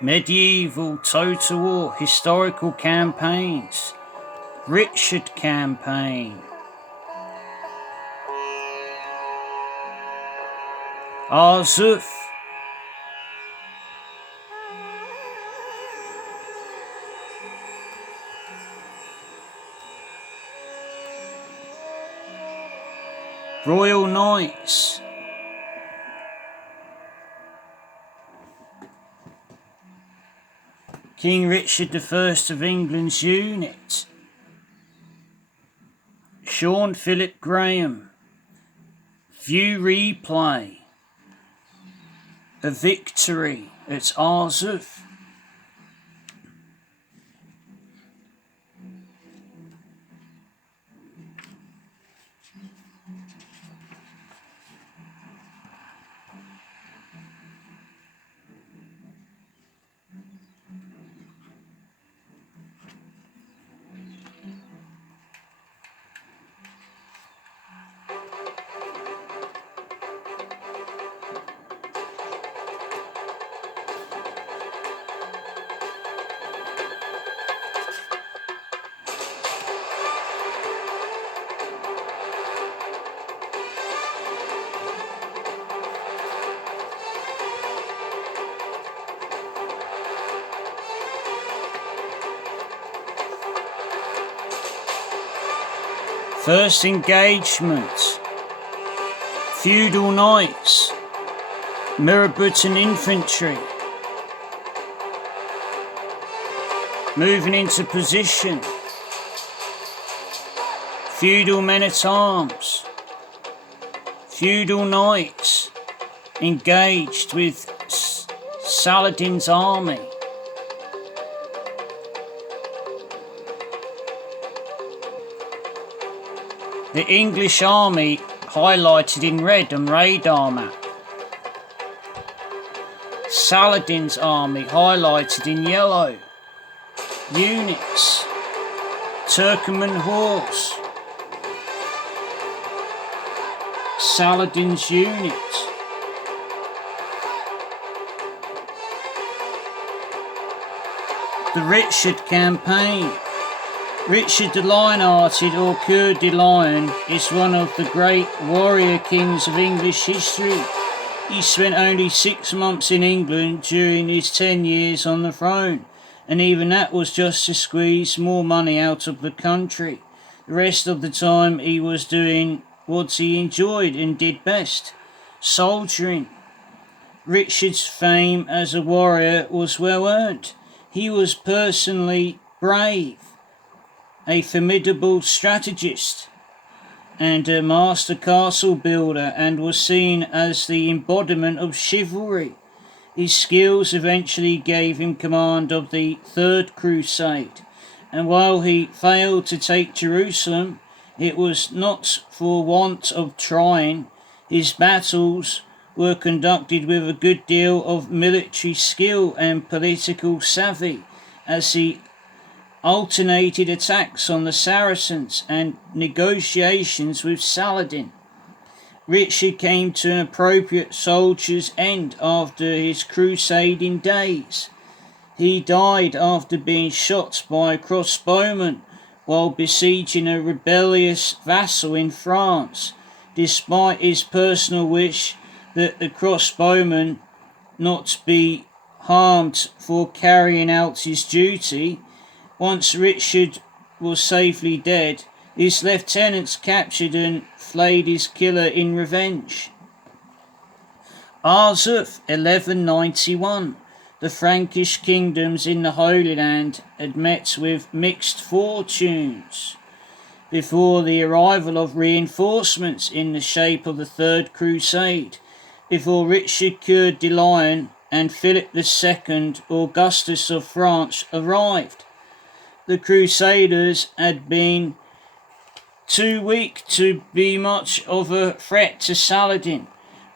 Medieval total war historical campaigns. Richard campaign. Arsuf. Royal Knights. King Richard I of England's unit. Sean Philip Graham. View replay. A victory at Arsuf. First engagement. Feudal Knights. Mirabutan Infantry. Moving into position. Feudal Men-at-Arms. Feudal Knights engaged with Saladin's army. The English army highlighted in red on radar map. Saladin's army highlighted in yellow. Units. Turkoman horse. Saladin's unit. The Richard campaign. Richard the Lion-Hearted, or Coeur de Lion, is one of the great warrior kings of English history. He spent only 6 months in England during his 10 years on the throne, and even that was just to squeeze more money out of the country. The rest of the time he was doing what he enjoyed and did best, soldiering. Richard's fame as a warrior was well earned. He was personally brave, a formidable strategist, and a master castle builder, and was seen as the embodiment of chivalry. His skills eventually gave him command of the Third Crusade, and while he failed to take Jerusalem, it was not for want of trying. His battles were conducted with a good deal of military skill and political savvy, as he alternated attacks on the Saracens and negotiations with Saladin. Richard came to an appropriate soldier's end after his crusading days. He died after being shot by a crossbowman while besieging a rebellious vassal in France, despite his personal wish that the crossbowman not be harmed for carrying out his duty. Once Richard was safely dead, his lieutenants captured and flayed his killer in revenge. Arsuf, 1191. The Frankish kingdoms in the Holy Land had met with mixed fortunes before the arrival of reinforcements in the shape of the Third Crusade, before Richard Coeur de Lion and Philip II, Augustus of France, arrived. The Crusaders had been too weak to be much of a threat to Saladin,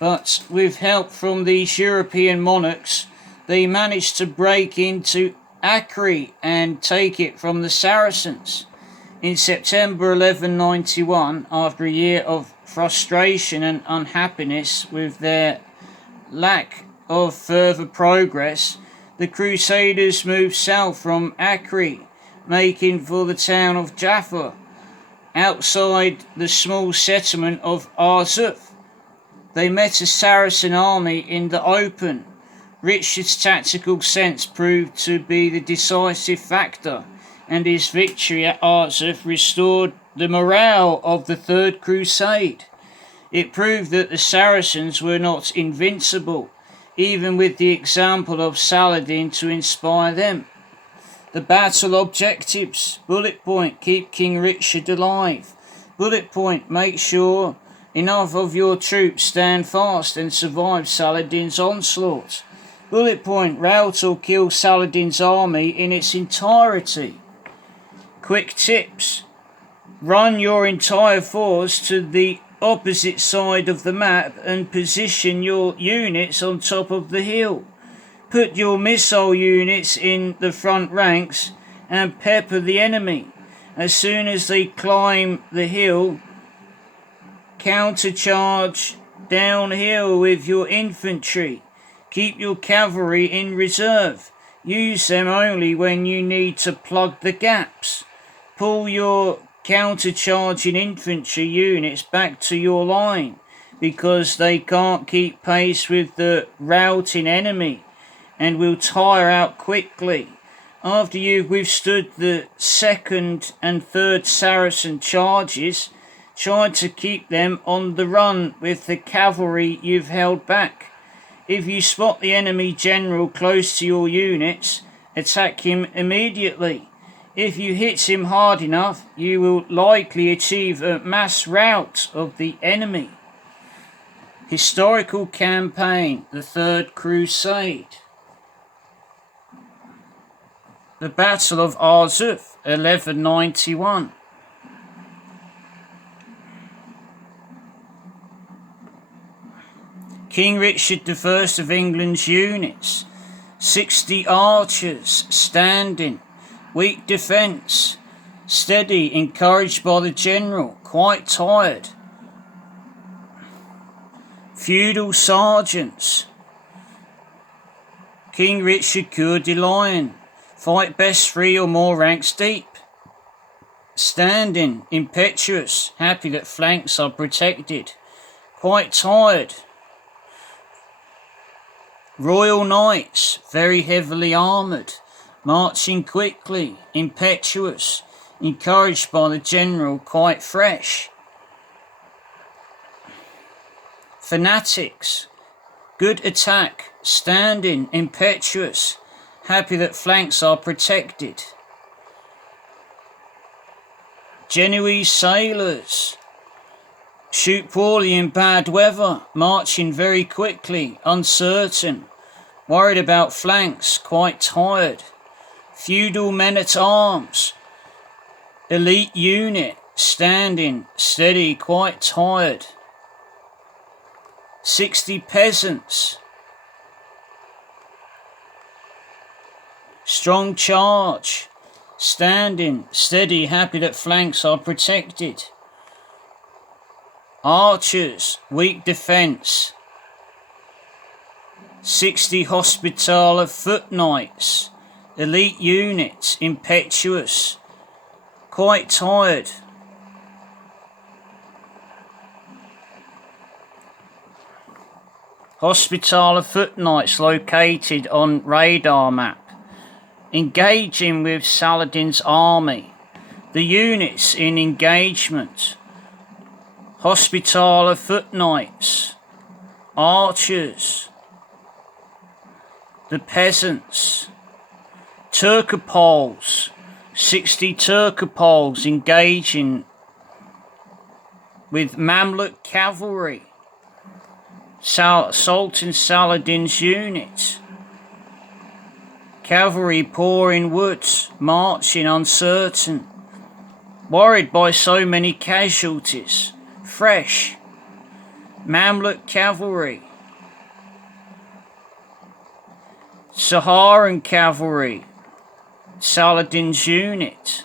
but with help from these European monarchs, they managed to break into Acre and take it from the Saracens. In September 1191, after a year of frustration and unhappiness with their lack of further progress, The Crusaders moved south from Acre, making for the town of Jaffa, outside the small settlement of Arsuf. They met a Saracen army in the open. Richard's tactical sense proved to be the decisive factor, and his victory at Arsuf restored the morale of the Third Crusade. It proved that the Saracens were not invincible, even with the example of Saladin to inspire them. The battle objectives. Bullet point, keep King Richard alive. Bullet point, make sure enough of your troops stand fast and survive Saladin's onslaught. Bullet point, rout or kill Saladin's army in its entirety. Quick tips. Run your entire force to the opposite side of the map and position your units on top of the hill. Put your missile units in the front ranks and pepper the enemy. As soon as they climb the hill, countercharge downhill with your infantry. Keep your cavalry in reserve. Use them only when you need to plug the gaps. Pull your countercharging infantry units back to your line because they can't keep pace with the routing enemy and will tire out quickly. After you've withstood the second and third Saracen charges, try to keep them on the run with the cavalry you've held back. If you spot the enemy general close to your units, attack him immediately. If you hit him hard enough, you will likely achieve a mass rout of the enemy. Historical campaign, the Third Crusade. The Battle of Arsuf, 1191. King Richard I of England's units. 60 archers standing. Weak defence. Steady, encouraged by the general. Quite tired. Feudal sergeants. King Richard Coeur de Lion. Fight best 3 or more ranks deep. Standing, impetuous, happy that flanks are protected. Quite tired. Royal Knights, very heavily armoured, marching quickly, impetuous, encouraged by the general, quite fresh. Fanatics, good attack, standing, impetuous, happy that flanks are protected. Genoese sailors, shoot poorly in bad weather, marching very quickly, uncertain, worried about flanks, quite tired. Feudal men-at-arms, elite unit, standing, steady, quite tired. 60 peasants, strong charge, standing, steady, happy that flanks are protected. Archers, weak defence. 60 Hospitaller foot knights, elite units, impetuous, quite tired. Hospitaller foot knights located on radar map, engaging with Saladin's army. The units in engagement. Hospitaller foot knights, archers, the peasants, Turcopoles, 60 Turcopoles engaging with Mamluk cavalry, Sultan Saladin's unit, cavalry pouring woods, marching uncertain, worried by so many casualties. Fresh, Mamluk cavalry, Saharan cavalry, Saladin's unit,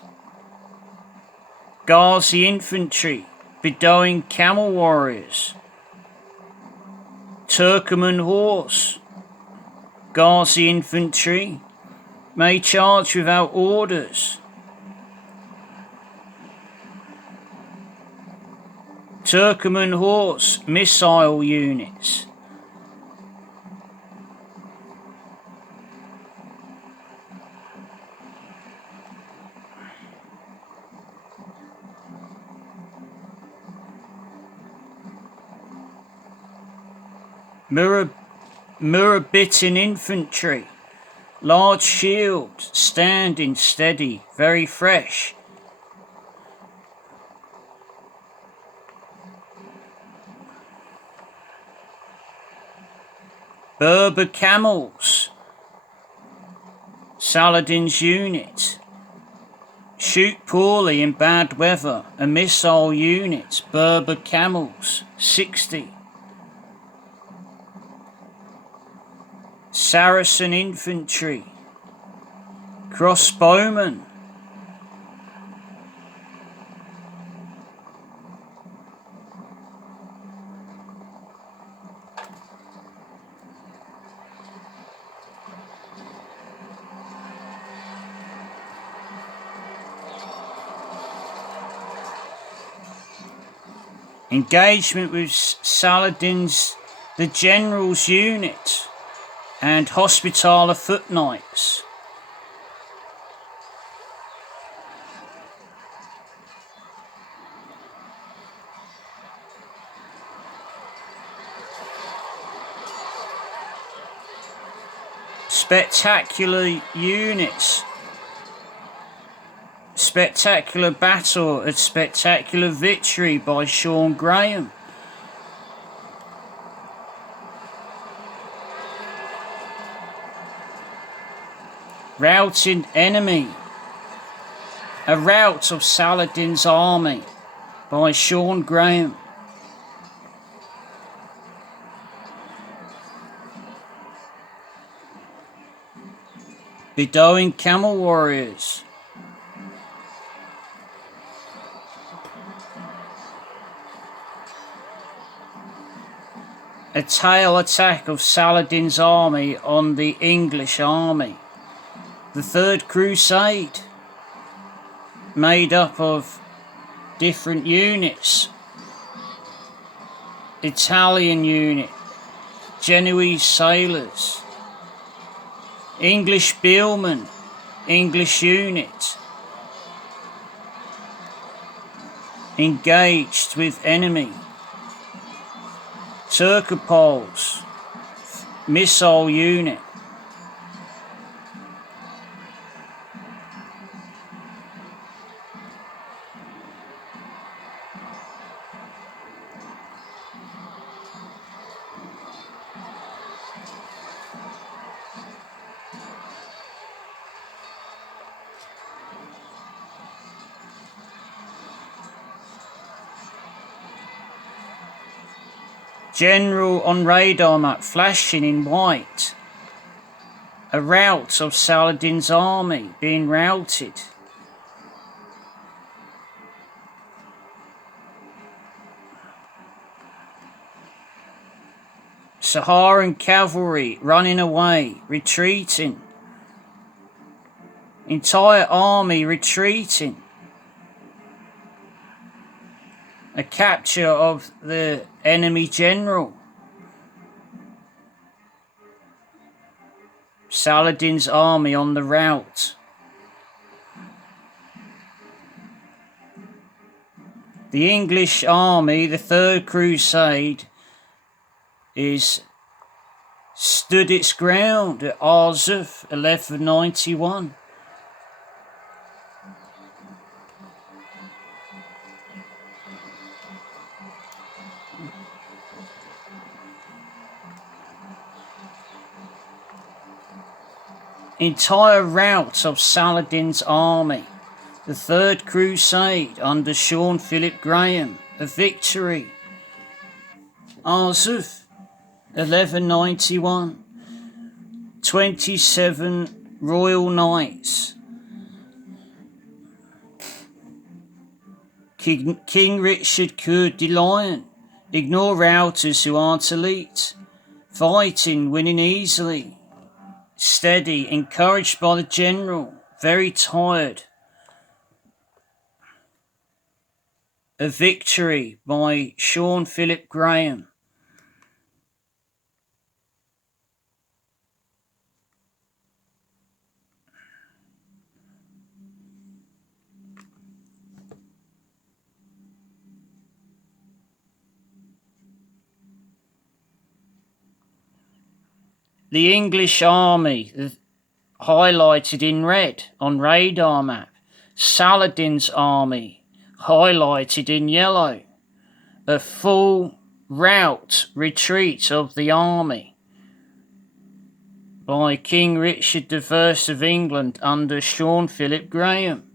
Ghazi infantry, Bedouin camel warriors, Turkoman horse, Ghazi infantry may charge without orders. Turkoman horse missile units. Murabitan infantry. Large shield, standing steady, very fresh. Berber camels. Saladin's unit. Shoot poorly in bad weather. A missile unit. Berber camels. 60. Saracen infantry. Crossbowmen. Engagement with Saladin's the general's unit and Hospitaller foot knights. Spectacular units. Spectacular battle at spectacular victory by Sean Graham. Routing enemy. A rout of Saladin's army by Sean Graham. Bedouin camel warriors. A tail attack of Saladin's army on the English army. The Third Crusade, made up of different units. Italian unit, Genoese sailors, English billmen, English unit, engaged with enemy. Turcopoles, missile unit. General on radar map flashing in white. A rout of Saladin's army being routed. Saharan cavalry running away, retreating. Entire army retreating. A capture of the enemy general. Saladin's army on the rout. The English army, the Third Crusade, is stood its ground at Arsuf, 1191. Entire rout of Saladin's army, the Third Crusade under Sean Philip Graham, a victory. Arsuf, 1191, 27 Royal Knights. King Richard Coeur de Lion, ignore routers who aren't elite, fighting, winning easily. steady, encouraged by the general, very tired. A victory by Sean Philip Graham. The English army, highlighted in red on radar map. Saladin's army, highlighted in yellow. A full rout retreat of the army by King Richard I of England under Sean Philip Graham.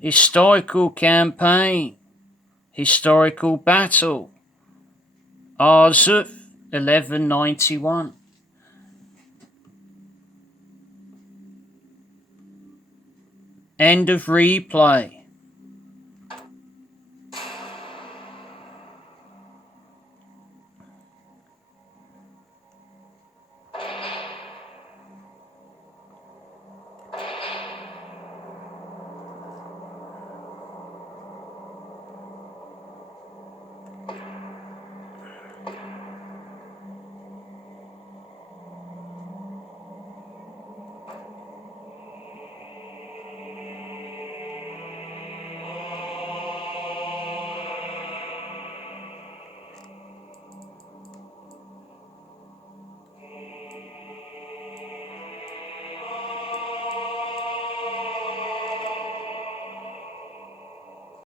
Historical campaign. Historical battle. Arsuf, 1191. End of replay.